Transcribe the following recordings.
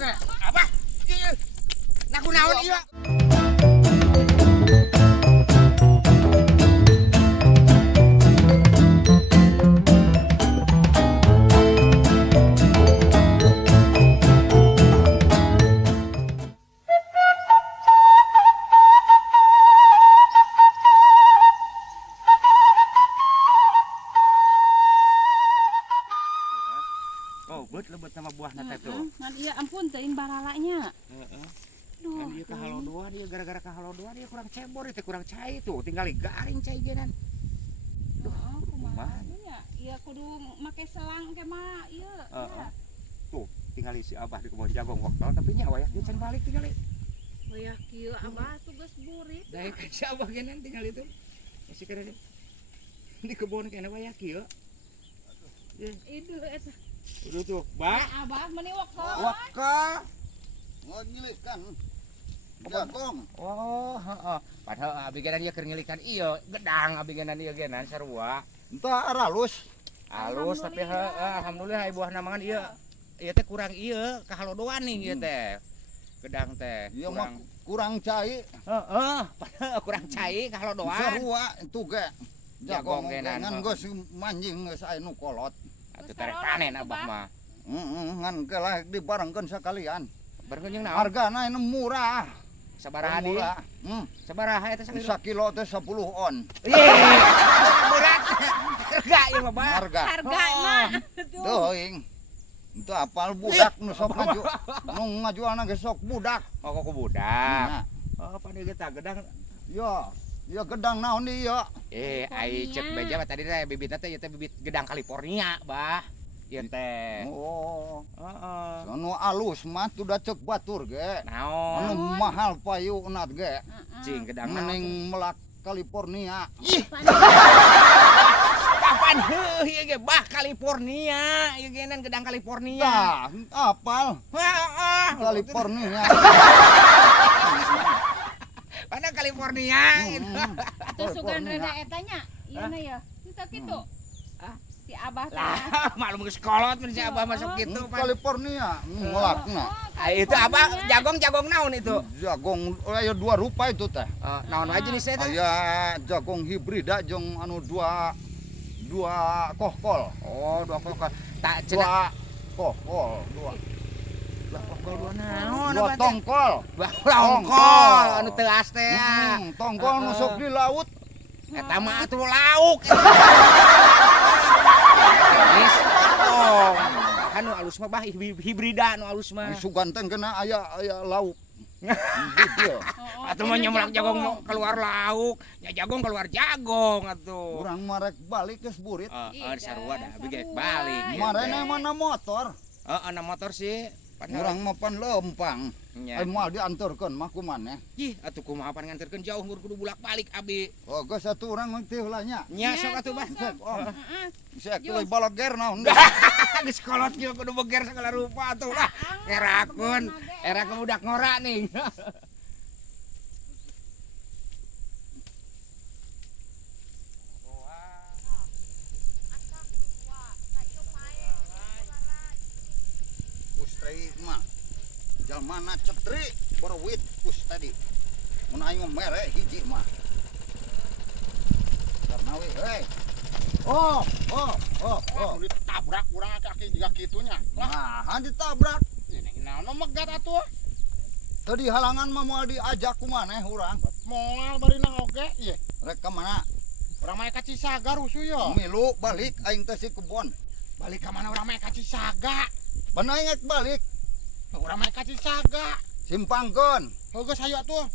oge. Apa? Ieu. Nah kunaon ieu? Oh, lebet sama buah nate tuh. Ngan iya ampun teuing balalanya. Heeh. Duh. Kan dia kahalodoan dia gara-gara kahalodoan dia kurang cebor itu kurang cai tuh, tinggal garing cai genan. Duh, kumaha nya? Iya kudu make selang ke mah ieu. Heeh. Tuh, tinggal si Abah di kebun jagung waktu tapi nya wayah dia can balik tinggal. Wayah kieu Abah tugas burit. Daek ka si Abah genan tinggal itu. Masih kada di kebun kena wayah kieu. Itu eta. Udah tuh, Bah. Abah meni waka. Waka ngilikan jagung. Oh, heeh. Padahal abi genan ieu keur ngilikan ieu, gedang abi genan ieu genan sarua. Entah halus. Halus tapi heeh, alhamdulillah ieu buah namangan ieu. Ieu teh kurang ieu kahalodoan nih ieu teh. Gedang teh. Ieu mah kurang cai. Heeh, padahal kurang cai kahalodoan. Sarua itu ge. Jagung Jagung genan, ngan geus manjing geus aya nu kolot. Atuh tarek panen Abah mah. Ngan kelah dibarengkeun sakalian. Bareng jeung naon? Hargana anu murah. Sabaraha di? Murah. Sabaraha eta sakilo? Sakilo teh 10 on. Berat. Harga ieu mah, Bah. Harga. Hargana. Teuing. Itu apal budak nu sok ngaju. Nu ngajualna ge sok budak. Oh, kok budak. Nah, Oh, pani ge tah gedang. ya gedang naon ieu? Ai cek beja mah tadi teh bibitna teh ieu teh bibit gedang California, Bah. Ieu teh. Oh, Heeh. anu alus mah tuh da cek batur ge. Naon? Anu mahal payuna ge. Cing gedang naon? Mending melak California. Ih. Kapan heuh ieu ge Bah California, ieu genan gedang California. Tah, apal Heeh. California. Mana California gitu. Atuh sugan rada etanya. Ieu na ya. Kita kitu. Si Abah teh. Lah, maklum geus kolot mun si Abah masuk kitu, Pak. California melakna. Itu Abah jagung naon itu? Jagung aya dua rupa itu teh. Naon wae jenisnya teh? Aya jagung hibrida jeung anu dua kohkol. Oh, dua kokol. Tak Dua kohkol, dua. Lah kokol dua naon Dua apa teh? tongkol. Dua longkol anu teuas teh ya. Tongkol nu sok di laut. Eta mah atuh lauk. Jenis tong. Anu alus mah Bah hibrida anu alus mah. Sugan teh kena aya lauk. Atuh mah nyemlak jagung keluar lauk, nya jagung keluar jagung atuh. Urang marek balik geus burit. Sarua dah bigek balik. Marene mana motor? Heeh, na motor sih. Urang mah pan lempang. Nya. Ai moal dianturkeun mah kumaneh. Ih, atuh kumaha pan nganterkeun jauh ngur kudu bulak-balik abi. Oh, geus atuh urang mah teh heula nya. Nya sok atuh Bah. Bisa keuleui balager naon. Geus kolot kieu kudu beger segala rupa atuh lah. Erakun, era budak ngora nih. Kustri mah jalmana cetri berwit kus tadi. Mun aing mere hiji mah. Karena we hei. Oh. Ditabrak urang kaki juga kitunya. Nah, ditabrak. Ini naon megat atuh. Tadi halangan mah moal diajak kumaneh urang. Moal bari nang oge ieu. Rek ka mana? Urang mah ka Cisaga rusuh yo. Milu balik aing teh si kebon. Balik ka mana urang mah ka Cisaga. Beuna ingek balik Urang mah ka Cisaga. simpangkeun. Geus hayu atuh.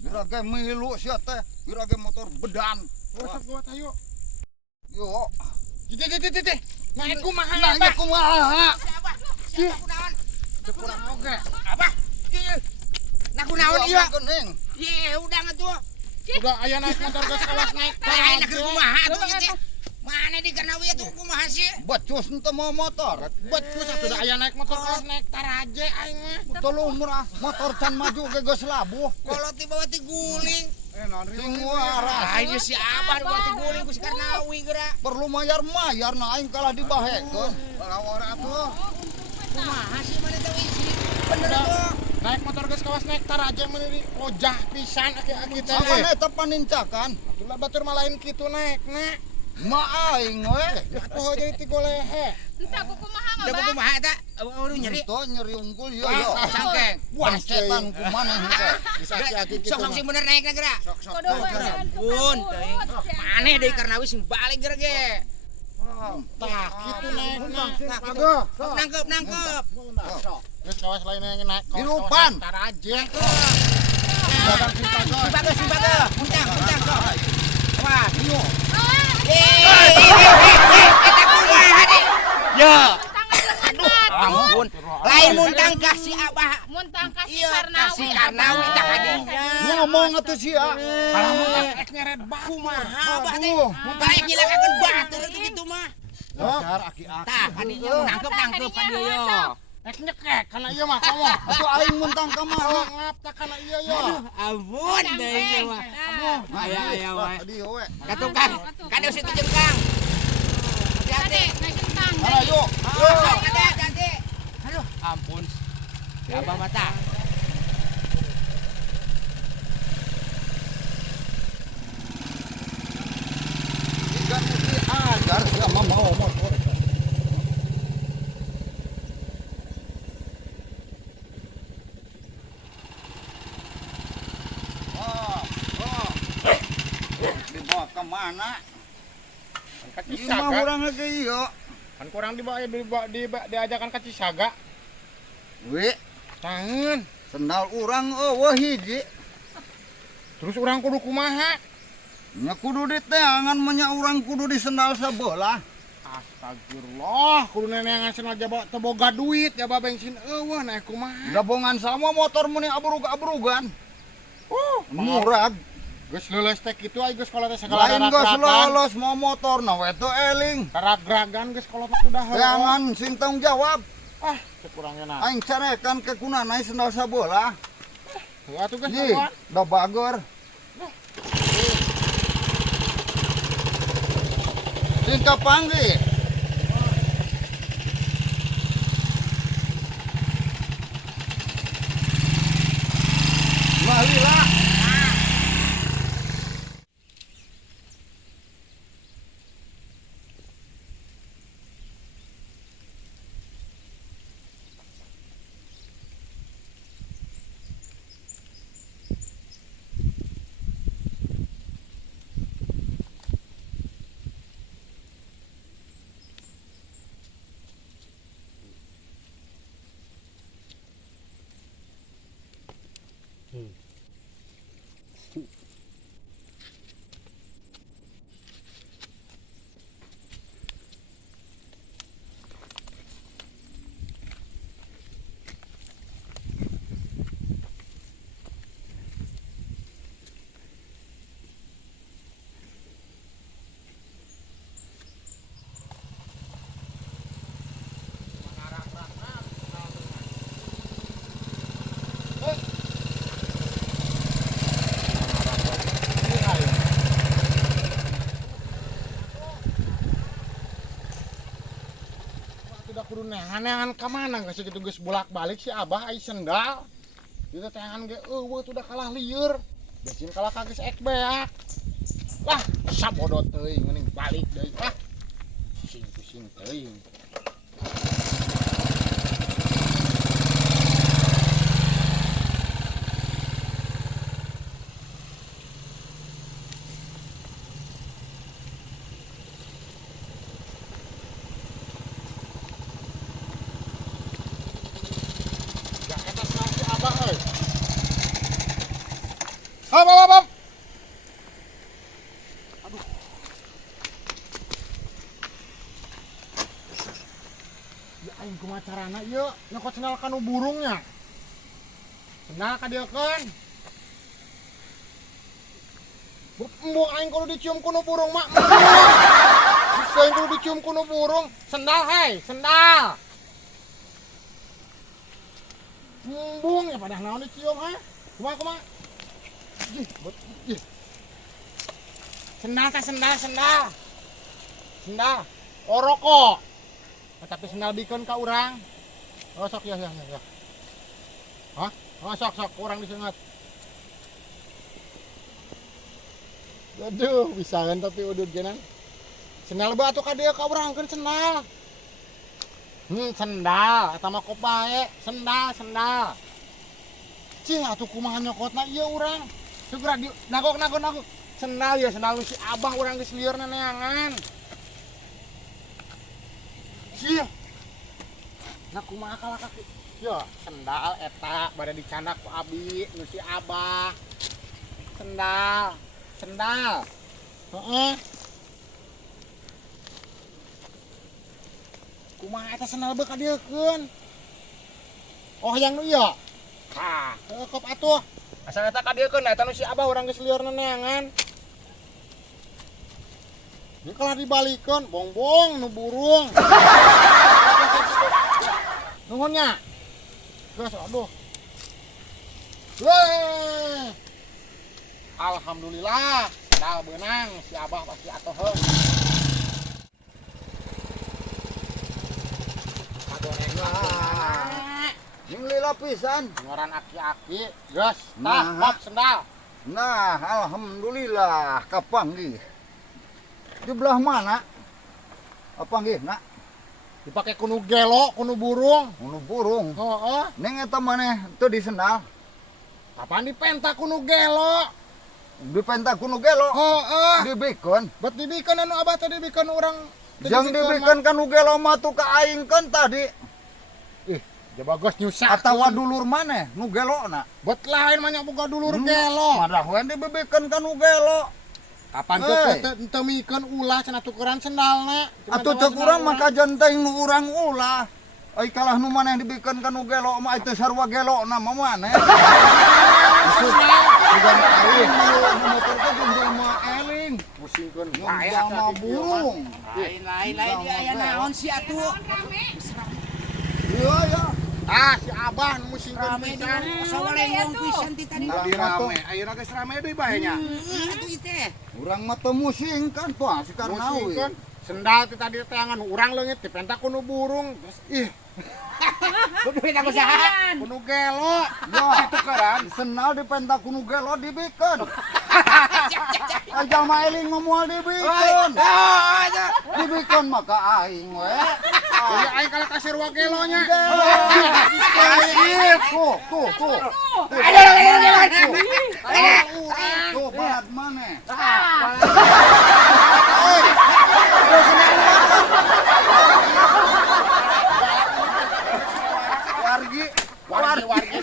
Bira ge milu sia teh, bira ge motor bedan. Sok buat hayu. Yo, Teh. Naik kumaha nanya kumaha? Cek urang oge. Apa? Ieu. Nah kunaon ieu? Geuning. Ye, udah atuh. Udah aya naik motor geus awas naik. Ayeuna keur kumaha atuh ieu teh? Mana di kana we atuh kumaha sih? Becus henteu mau motor. Betul atuh da aya naik motor awas naik taraje aing mah. Tuluh murah, motor can maju ge geus labuh. Kalau tiba ti guling. Sing waras. Ah, ieu si Abah buat ti guling ku si Karnawi geura. Perlu mayar na aing kalah dibahekeun. Lawar atuh. Kumaha bener tuh. Naik motor geus kawas naik taraje meuni ojah pisan aki teh. Apana eta panincakan? Atuh batur mah lain kitu naekna. Ma aing we. Atuh jadi ti golehe. Entah kuku maha mah, Udah Bang. kumaha eta? Aduh nyeri. Tuh nyeri unggul yo yo. Cangkeng. Pancetan kumaha henteu. Bisa aki kitu. Sok sing bener naik geura. Sok-sok. Kudu we jangan Pun, tukang teuing. urut, si Maneh Anda. deui karena wis balik geura ge. Tah kitu naekna. Sok nangkep. Geus kawas lain yang naik. kawas Dirupan. Taraje. Sibaga. Muncang sok. Wah, bingung. Ya, ampun. Lain muntang kasih abah. Muntang kasih Iya, Karnawi. kasih Karnawi tah hadinya. Ngomong atuh sia. Kalau muntang ek nyeret baku mah. Abah teh. Muntang ek ngilakakeun batur itu gitu mah. Dasar aki-aki. Tah, hadinya nangkep ka dieu yo. Ek nyekek kana ieu mah kamu. Atuh aing muntang ka mana? Ngap tah kana ieu yo. Ampun deui ieu mah. Aya wae. Tadi we. Ka tukang, ka deus itu jengkang. Ade, Hati-hati. naik kentang. Ayo yuk. Sok hati-hati. Aduh, ampun. Si abah mata. Ikan mesti ajar sia mah mau motor. Dibawa ke mana? Ka Ini mah Cisaga. urang lagi ieu. Kan kurang diajakan ka Cisaga. We, Tangan. sendal urang eueuh hiji. Terus urang kudu kumaha? Nya kudu diteangan menya urang kudu di sendal sebelah. Astagfirullah, kudu neneangan cenah jaba teu boga duit, jaba bensin eueuh naek kumaha? Gabungan sama motor muni abrug-abrugan. Murag. Geus leuleus teh kitu aya geus sekolah teh segala Lain geus ragragan. lolos mau motor na we teu eling. Ragragan geus sekolah teh sudah heueuh. Jangan sing tanggung jawab. Ah, cek urangnya na. Aing carekan ke kunana sendal sabelah. Heuh atuh geus Ih, naon? da bagor. Sing kapanggih. Malila. Tidak kudu neangan ka mana geus kitu geus bolak-balik si Abah ai sendal. Ieu teh teangan ge eueuh tuh udah kalah lieur. Bensin kalah ka geus ek beak. Lah, sabodot teuing geuning balik deui. Ah. Pusing-pusing teuing. Hop, hop, hop, hop. Aduh. Ya aing kumaha carana ieu? Nyokot sendal kanu burungnya. Sendal ka dieu keun. Embung aing kudu dicium kuno burung mak. Geus aing kudu dicium kuno burung. Sendal hei, sendal. Embung ya pada naon dicium ha? Kumaha? Sendal teh sendal. Oroko. Tapi sendal bikeun ka urang. Oh sok ya. Hah? Oh, sok kurang disengat. Aduh, bisa kan tapi udut genan. Sendal ba atuh ka dieu ka urang keun sendal. Sendal eta mah kop bae, sendal. Cing atuh kumaha nyokotna ieu urang. Segera di nagok. Sendal ya sendal si Abah urang geus lieur neangan. Cie. Nah kumaha kalah kaki. Yo, sendal eta bade dicandak ku Abi nu si Abah. Sendal. Heeh. Kumaha eta sendal beuh kadiekeun? Oh yang nu ieu. Hah, kop atuh. Asal eta kadiekeun eta nu si Abah urang geus lieur neangan. Ini kalah dibalikeun, bongbong nu burung. Nuhunnya. Gas aduh. Weh. Alhamdulillah, sendal beunang si Abah pasti atoheung. Yang lila pisan. Ngoran aki-aki, gas. Nah. Pop sendal. Nah, alhamdulillah kapanggih. Di belah mana? Apa nggih, nak? Dipake kuno gelo, kuno burung. Unu burung. Heeh. Neng eta maneh teu di sendal. Kapan dipenta kuno gelo? Dipenta kuno gelo. Heeh. Dibikeun. Bet dibikeun anu Abah tadi dibikeun urang. Jang dibikeun kanu gelo mah tuh kaaingkeun tadi. Ih, ja bagus nyusak. Atawa dulur maneh nu gelona. Bet lain mah nya boga dulur gelo. Madah we dibikeun kanu gelo. Kapan Hei. teu mikeun ulah cenah tukeran sendalna. Atuh teu kurang mah kajen teh nu urang ulah. Ai kalah nu maneh dibikeun kanu gelo mah itu sarua gelona mah maneh. Juga aing nu motor teh jeung mah eling. Pusingkeun Bae mah burung. Lain dia aya naon sih atuh? Iya ya. Ah, si Abah nu musingkeun pisan. Sawarengong pisan ti tadi. Tadi rame. Ayeuna geus rame deui bae nya. Atuh ieu teh. Urang mah teu musingkan tuh si karna Musingkeun. Sendal teh tadi teangan urang leungit dipenta kuno burung. Terus ih, Kudu kita usaha. kuno gelo. Ya, tukeran senal dipenta kuno gelo dibikeun. Aja mah eling mah moal dibikeun. Dibikeun mah ka aing we. Jadi aing kalau kasir wa gelonya. Tuh. Aduh. Tuh balat maneh. Wargi. Wargi.